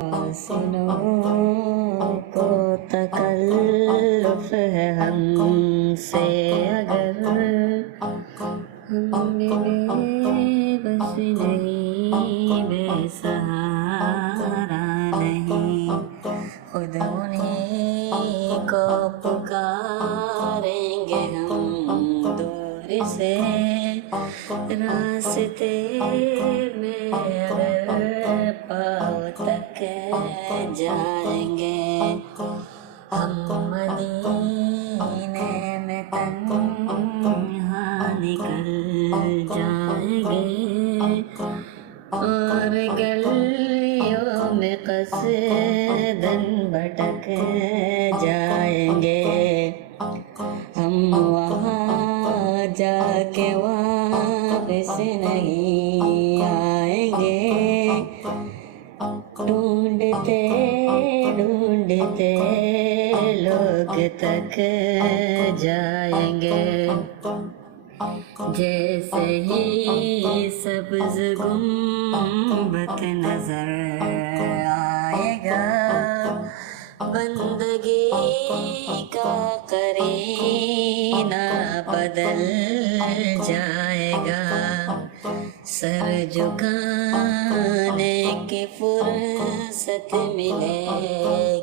حسنوں کو تکلف ہے ہم سے اگر ہم بھی بے بس نہیں، بے سہارا نہیں، خود انہیں کو پکاریں گے ہم دور سے راستے میں اگر پاؤں تک جائیں گے ہم مدینے میں تنہا نکل جائیں گے اور گلیوں میں قصداً بھٹک جائیں گے ہم وہاں جا کے واپس نہیں آئیں گے ڈھونڈتے ڈھونڈتے لوگ تک جائیں گے جیسے ہی سبز گنبد نظر آئے گا بندگی کا قرینہ بدل جائے گا سر جھکانے کی فرصت ملے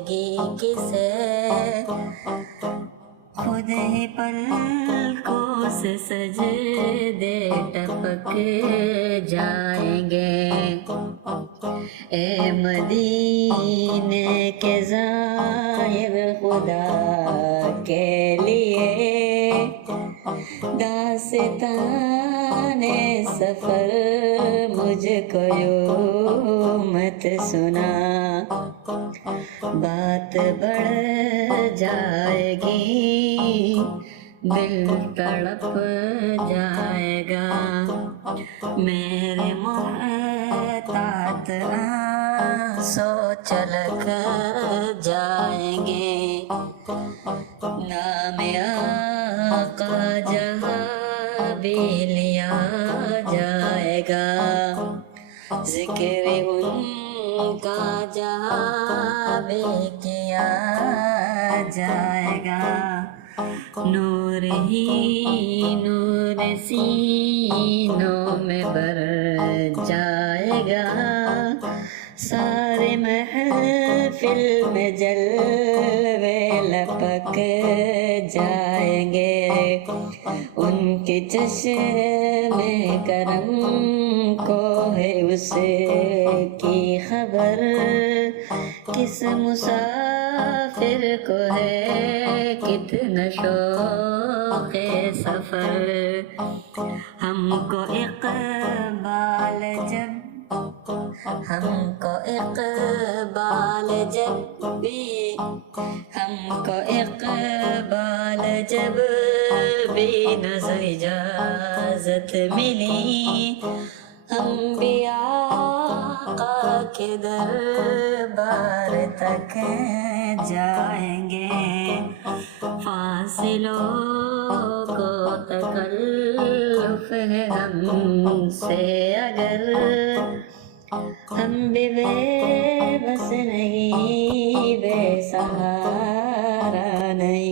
گی کسے خود ہی پلکوں سے سجدے ٹپک جائیں گے اے مدینے کے زائر خدا کے لیے داستان سفر مجھ کو یوں مت سنا بات بڑھ جائے گی دل تڑپ جائے گا میرے محتاط آنسو چھلک جائیں گے نام آقا جہاں بھی لیا جائے گا ذکر ان کا جہاں بھی کیا جائے گا نور ہی نور سینوں میں بر جائے گا سارے محفل میں جلوے لپک جائیں گے ان کے چشم کرم کو ہے اس کی خبر کس مسافر کو ہے کتنا شوق سفر ہم کو اقبال جب بھی نظر اجازت ملی ہم بھی آقا کے دربار تک جائیں گے فاصلوں کو تکلف ہے ہم سے اگر ہم بھی بے بس نہیں بے سہارا نہیں